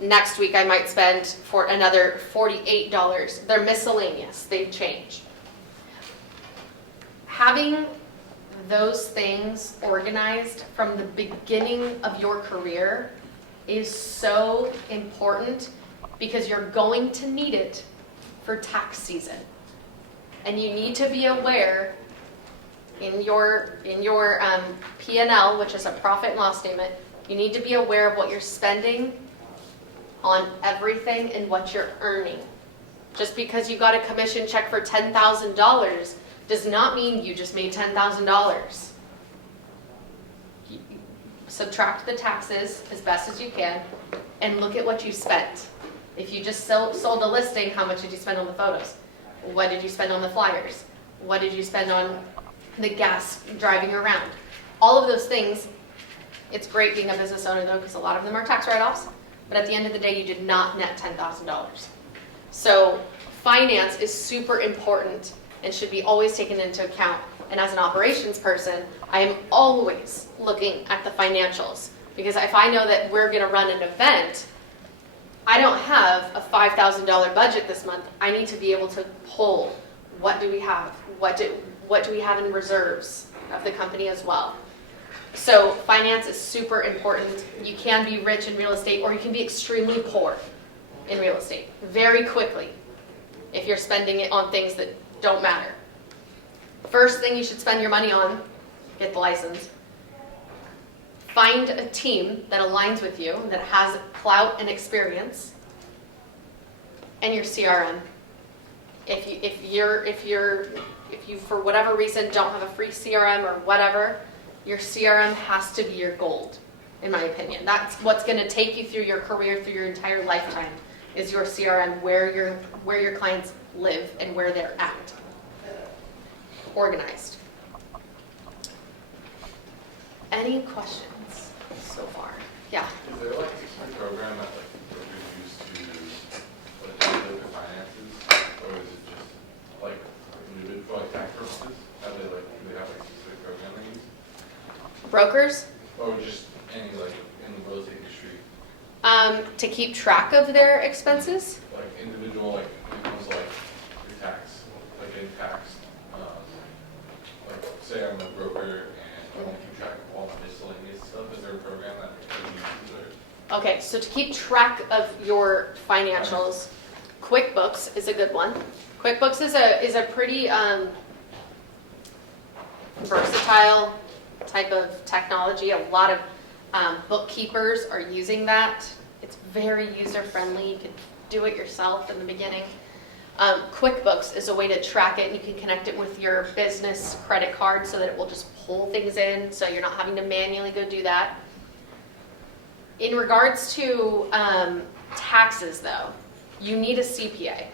Next week I might spend for another $48. They're miscellaneous, they change. Having those things organized from the beginning of your career is so important because you're going to need it for tax season. And you need to be aware in your P&L, which is a profit and loss statement, you need to be aware of what you're spending on everything and what you're earning. Just because you got a commission check for $10,000 does not mean you just made $10,000. Subtract the taxes as best as you can and look at what you spent. If you just sold a listing, how much did you spend on the photos? What did you spend on the flyers? What did you spend on the gas driving around? All of those things. It's great being a business owner though, because a lot of them are tax write-offs, but at the end of the day, you did not net $10,000. So finance is super important and should be always taken into account. And as an operations person, I am always looking at the financials, because if I know that we're gonna run an event, I don't have a $5,000 budget this month. I need to be able to pull, what do we have? What do we have in reserves of the company as well? So finance is super important. You can be rich in real estate, or you can be extremely poor in real estate very quickly if you're spending it on things that don't matter. First thing you should spend your money on, get the license. Find a team that aligns with you, that has clout and experience, and your CRM. If you for whatever reason don't have a free CRM or whatever, your CRM has to be your gold, in my opinion. That's what's going to take you through your career, through your entire lifetime, is your CRM, where your clients live and where they're at. Organized. Any questions so far? Yeah. Is there like a program that like brokers use to look at finances, or is it just like individual like tax purposes? How do they have like a specific program they use? Brokers? Or just any like in the real estate industry? To keep track of their expenses? Like individual, like when it comes to like your tax, like getting taxed. Like say I'm a broker and I want to keep track of all my miscellaneous stuff. Is there a program that you use or? Okay, so to keep track of your financials, QuickBooks is a good one. QuickBooks is a pretty versatile type of technology. A lot of bookkeepers are using that. It's very user-friendly. You can do it yourself in the beginning. QuickBooks is a way to track it, and you can connect it with your business credit card so that it will just pull things in, so you're not having to manually go do that. In regards to taxes, though, you need a CPA.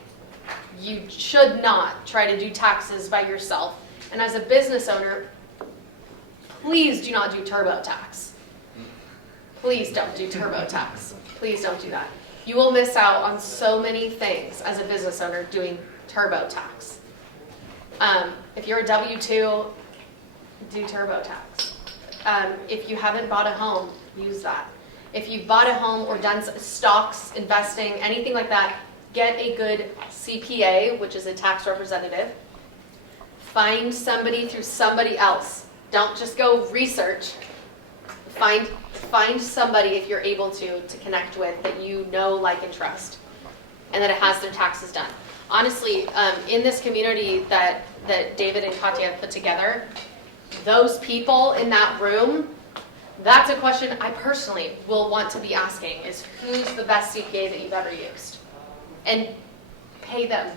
You should not try to do taxes by yourself. And as a business owner, please do not do TurboTax. Please don't do TurboTax. Please don't do that. You will miss out on so many things as a business owner doing TurboTax. If you're a W-2, do TurboTax. If you haven't bought a home, use that. If you've bought a home or done stocks, investing, anything like that, get a good CPA, which is a tax representative. Find somebody through somebody else. Don't just go research. Find somebody, if you're able to connect with, that you know, like, and trust, and that it has their taxes done. Honestly, in this community that David and Katya put together, those people in that room, that's a question I personally will want to be asking, is who's the best CPA that you've ever used? And pay them.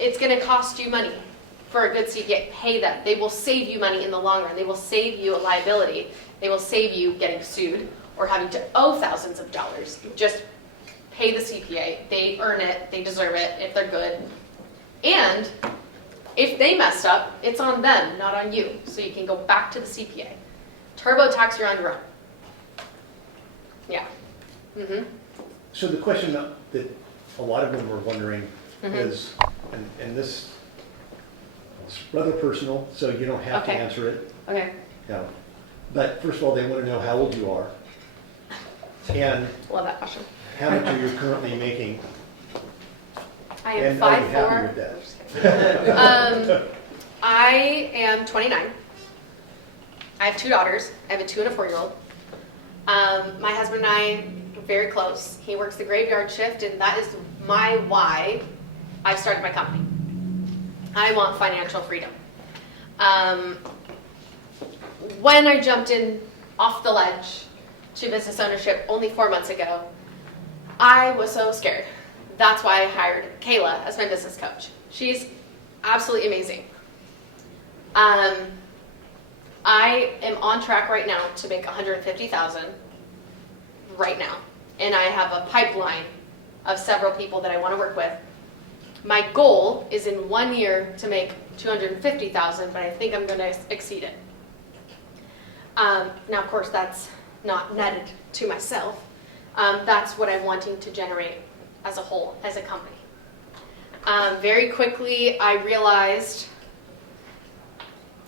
It's going to cost you money. for a good CPA, pay them. They will save you money in the long run. They will save you a liability. They will save you getting sued or having to owe thousands of dollars. Just pay the CPA. They earn it. They deserve it if they're good. And if they messed up, it's on them, not on you. So you can go back to the CPA. TurboTax, you're on your own. Yeah. Mm-hmm. So the question that a lot of them were wondering Mm-hmm. is, and this is rather personal, so you don't have to Okay. answer it. Okay. No. But first of all, they want to know how old you are and Love that question. how much are you currently making. I am And are you 5'4". happy with that? I am 29. I have 2 daughters. I have a 2 and a 4-year-old. My husband and I are very close. He works the graveyard shift, and that is my why I started my company. I want financial freedom. When I jumped in off the ledge to business ownership only 4 months ago, I was so scared. That's why I hired Kayla as my business coach. She's absolutely amazing. I am on track right now to make $150,000 right now, and I have a pipeline of several people that I want to work with. My goal is in 1 year to make $250,000, but I think I'm going to exceed it. Now, of course, that's not netted to myself. That's what I'm wanting to generate as a whole, as a company. Very quickly, I realized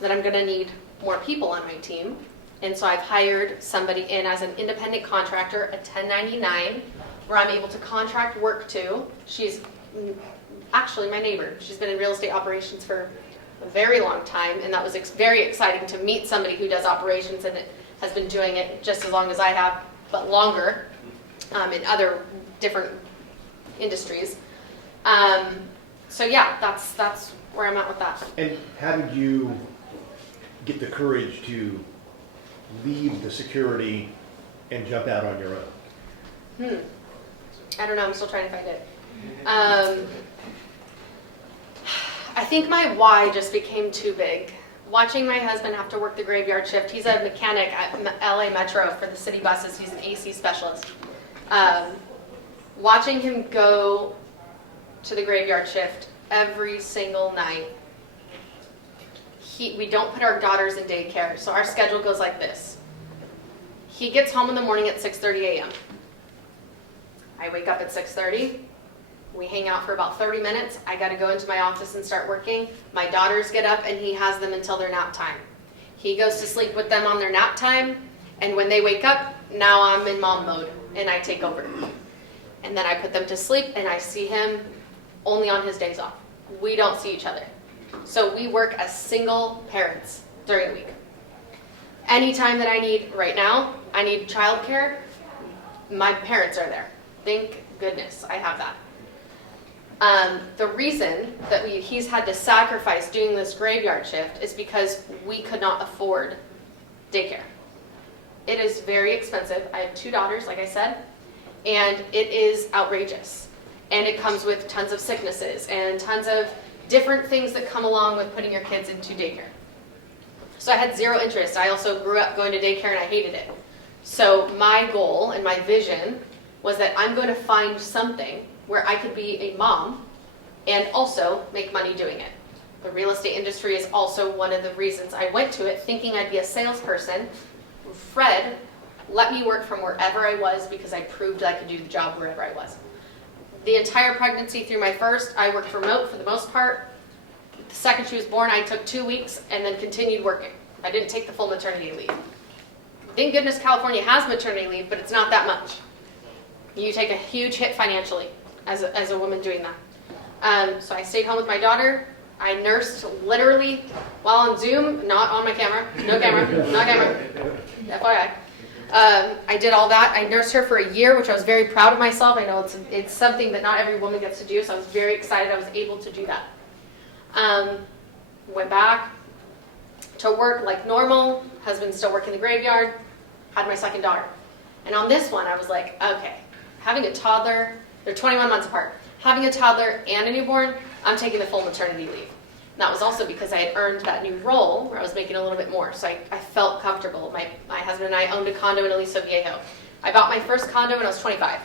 that I'm going to need more people on my team. And so I've hired somebody in as an independent contractor, a 1099, where I'm able to contract work to. She's actually my neighbor. She's been in real estate operations for a very long time, and that was very exciting to meet somebody who does operations and has been doing it just as long as I have, but longer in other different industries. So yeah, that's where I'm at with that. And how did you get the courage to leave the security and jump out on your own? I don't know, I'm still trying to find it. I think my why just became too big. Watching my husband have to work the graveyard shift, he's a mechanic at LA Metro for the city buses, he's an AC specialist. Watching him go to the graveyard shift every single night. We don't put our daughters in daycare, so our schedule goes like this. He gets home in the morning at 6:30 a.m. I wake up at 6:30. We hang out for about 30 minutes. I got to go into my office and start working. My daughters get up and he has them until their nap time. He goes to sleep with them on their nap time, and when they wake up, now I'm in mom mode and I take over. And then I put them to sleep and I see him only on his days off. We don't see each other. So we work as single parents during the week. Anytime that I need, right now, I need childcare, my parents are there. Thank goodness I have that. The reason that he's had to sacrifice doing this graveyard shift is because we could not afford daycare. It is very expensive. I have 2 daughters, like I said, and it is outrageous. And it comes with tons of sicknesses and tons of different things that come along with putting your kids into daycare. So I had zero interest. I also grew up going to daycare and I hated it. So my goal and my vision was that I'm going to find something where I could be a mom and also make money doing it. The real estate industry is also one of the reasons I went to it, thinking I'd be a salesperson. Fred let me work from wherever I was because I proved I could do the job wherever I was. The entire pregnancy through my first, I worked remote for the most part. The second she was born, I took 2 weeks and then continued working. I didn't take the full maternity leave. Thank goodness California has maternity leave, but it's not that much. You take a huge hit financially as a woman doing that. So I stayed home with my daughter. I nursed literally while on Zoom, not on my camera. No camera, no camera. FYI. I did all that. I nursed her for a year, which I was very proud of myself. I know it's something that not every woman gets to do, so I was very excited I was able to do that. Went back to work like normal. Husband's still working the graveyard. Had my second daughter. And on this one, I was like, okay, having a toddler, they're 21 months apart. Having a toddler and a newborn, I'm taking the full maternity leave. And that was also because I had earned that new role where I was making a little bit more. So I felt comfortable. My husband and I owned a condo in Aliso Viejo. I bought my first condo when I was 25.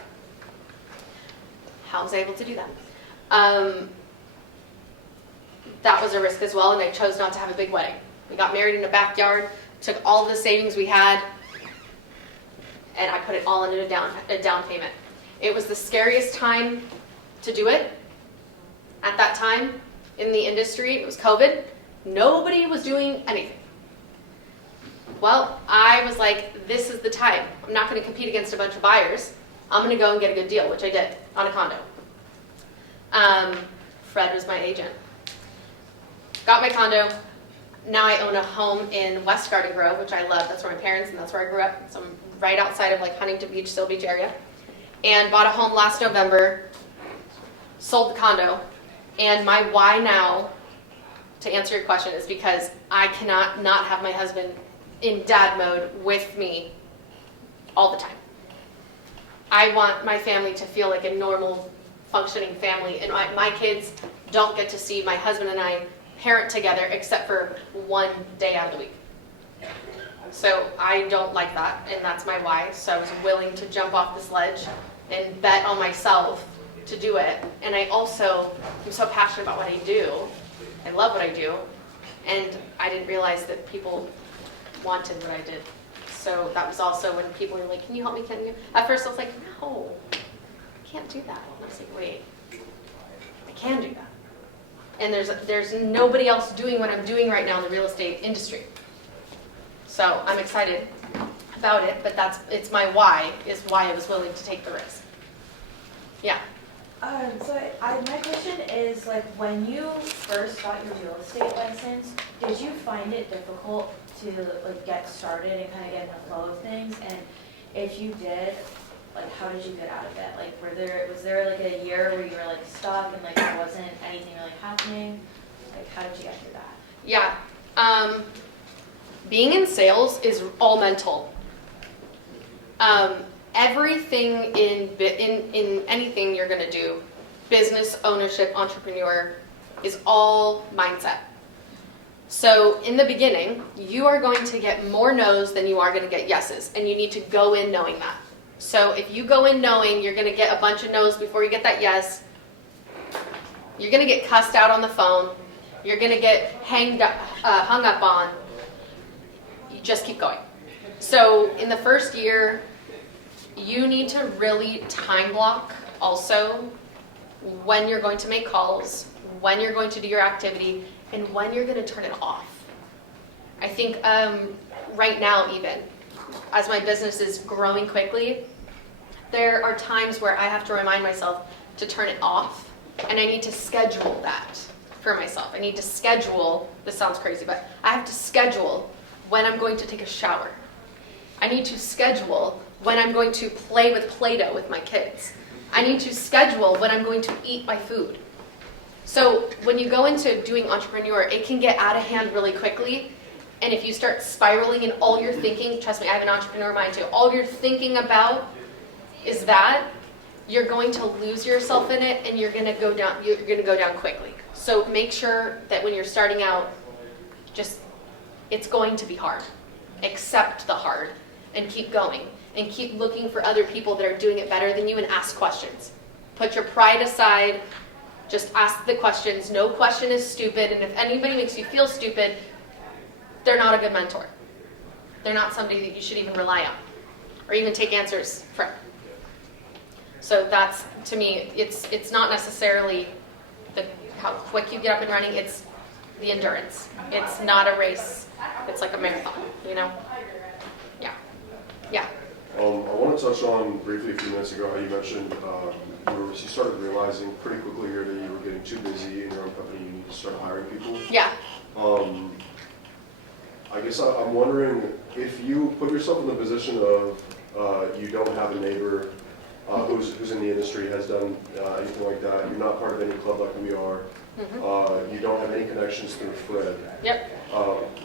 How was I able to do that? That was a risk as well, and I chose not to have a big wedding. We got married in a backyard, took all the savings we had, and I put it all into a down payment. It was the scariest time to do it. At that time in the industry, it was COVID. Nobody was doing anything. Well, I was like, this is the time. I'm not going to compete against a bunch of buyers. I'm going to go and get a good deal, which I did on a condo. Fred was my agent. Got my condo. Now I own a home in West Garden Grove, which I love. That's where my parents and that's where I grew up. So I'm right outside of like Huntington Beach, Seal Beach area. And bought a home last November, sold the condo. And my why now, to answer your question, is because I cannot not have my husband in dad mode with me all the time. I want my family to feel like a normal, functioning family. And my kids don't get to see my husband and I parent together except for one day out of the week. So I don't like that, and that's my why. So I was willing to jump off this ledge and bet on myself to do it. And I also am so passionate about what I do. I love what I do. And I didn't realize that people wanted what I did. So that was also when people were like, can you help me, can you? At first I was like, no, I can't do that. And I was like, wait, I can do that. And there's nobody else doing what I'm doing right now in the real estate industry. So I'm excited about it, but it's my why, is why I was willing to take the risk. Yeah. So my question is, like, when you first got your real estate license, did you find it difficult to like get started and kind of get in the flow of things? And if you did, like, how did you get out of it? Like, was there like a year where you were like stuck and like there wasn't anything really happening? Like, how did you get through that? Yeah. Being in sales is all mental. Everything in anything you're going to do, business, ownership, entrepreneur, is all mindset. So in the beginning, you are going to get more no's than you are going to get yeses, and you need to go in knowing that. So if you go in knowing you're going to get a bunch of no's before you get that yes, you're going to get cussed out on the phone, you're going to get hung up on, you just keep going. So in the first year, you need to really time block also when you're going to make calls, when you're going to do your activity, and when you're going to turn it off. I think right now even, as my business is growing quickly, there are times where I have to remind myself to turn it off, and I need to schedule that for myself. I need to schedule, this sounds crazy, but I have to schedule when I'm going to take a shower. I need to schedule when I'm going to play with Play-Doh with my kids. I need to schedule when I'm going to eat my food. So when you go into doing entrepreneur, it can get out of hand really quickly. And if you start spiraling in all you're thinking, trust me, I have an entrepreneur mind too, all you're thinking about is that, you're going to lose yourself in it and you're going to go down quickly. So make sure that when you're starting out, it's going to be hard. Accept the hard and keep going. And keep looking for other people that are doing it better than you and ask questions. Put your pride aside, just ask the questions. No question is stupid, and if anybody makes you feel stupid, they're not a good mentor. They're not somebody that you should even rely on or even take answers from. So that's, to me, it's not necessarily how quick you get up and running, it's the endurance. It's not a race, it's like a marathon, you know? Yeah. Yeah. I want to touch on briefly a few minutes ago how you mentioned you started realizing pretty quickly here that you were getting too busy in your own company. You need to start hiring people. Yeah. I guess I'm wondering if you put yourself in the position of you don't have a neighbor who's in the industry, has done anything like that. You're not part of any club like we are. You don't have any connections through Fred. Yep.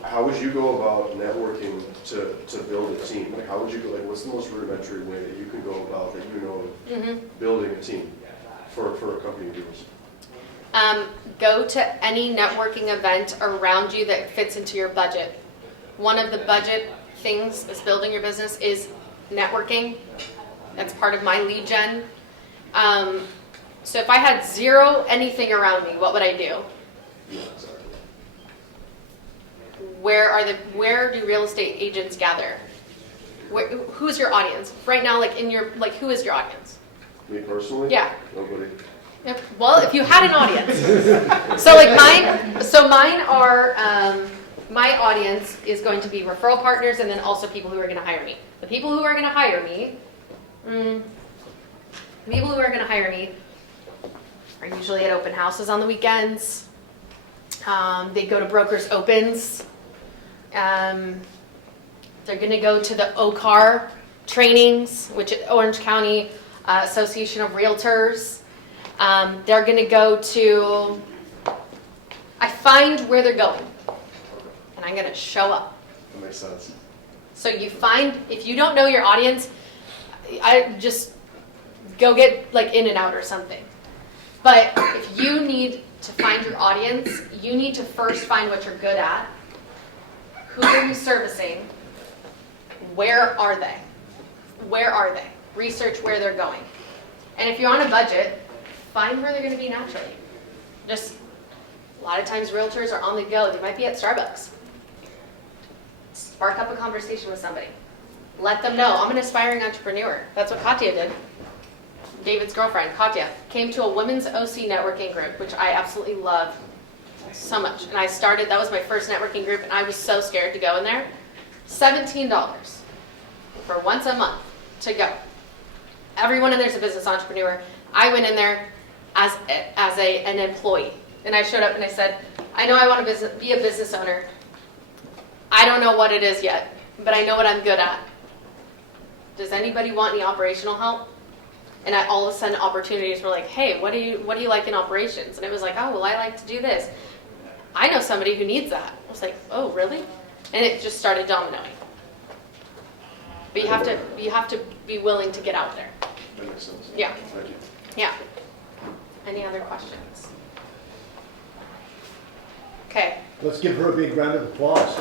How would you go about networking to build a team? Like, how would you go? Like, what's the most rudimentary way that you can go about that you know of building a team for a company of yours? go to any networking event around you that fits into your budget. One of the budget things is building your business is networking. That's part of my lead gen. So if I had zero anything around me, what would I do? Yeah, exactly. Where do real estate agents gather? Who's your audience right now? Who is your audience? Me personally? Yeah. Nobody. Well, if you had an audience. So mine are, my audience is going to be referral partners and then also people who are going to hire me. The people who are going to hire me, are usually at open houses on the weekends. They go to brokers' opens. They're going to go to the OCAR trainings, which is Orange County Association of Realtors. They're going to go to, I find where they're going, and I'm going to show up. That makes sense. So you find, if you don't know your audience, I just go get like In-N-Out or something. But if you need to find your audience, you need to first find what you're good at. Who are you servicing? Where are they? Where are they? Research where they're going. And if you're on a budget, find where they're going to be naturally. Just a lot of times realtors are on the go. They might be at Starbucks. Spark up a conversation with somebody. Let them know, I'm an aspiring entrepreneur. That's what Katya did. David's girlfriend, Katya, came to a women's OC networking group, which I absolutely love so much. And I started, that was my first networking group, and I was so scared to go in there. $17 for once a month to go. Everyone in there is a business entrepreneur. I went in there as an employee. And I showed up and I said, I know I want to be a business owner. I don't know what it is yet, but I know what I'm good at. Does anybody want any operational help? And all of a sudden opportunities were like, hey, what do you like in operations? And it was like, oh, well, I like to do this. I know somebody who needs that. I was like, oh, really? And it just started dominoing. But you have to be willing to get out there. That makes sense. Yeah. Thank you. Yeah. Any other questions? Okay. Let's give her a big round of applause.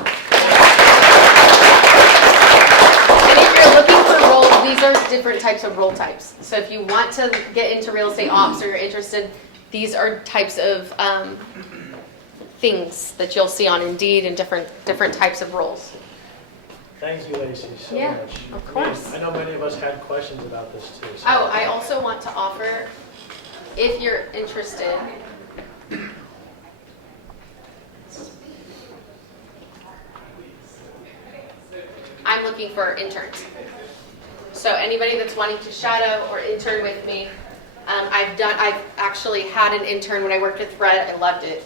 And if you're looking for roles, these are different types of role types. So if you want to get into real estate ops or you're interested, these are types of things that you'll see on Indeed and different types of roles. Thank you, Lacy, so Yeah, much. of course. I know many of us had questions about this too. So. Oh, I also want to offer, if you're interested, I'm looking for interns. So anybody that's wanting to shadow or intern with me, I've actually had an intern when I worked with Fred. I loved it.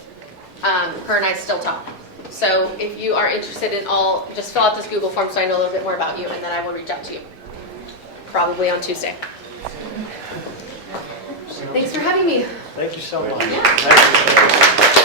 Her and I still talk. So if you are interested in all, just fill out this Google form so I know a little bit more about you, and then I will reach out to you. Probably on Tuesday. Thanks for having me. Thank you so much. Yeah. Thank you.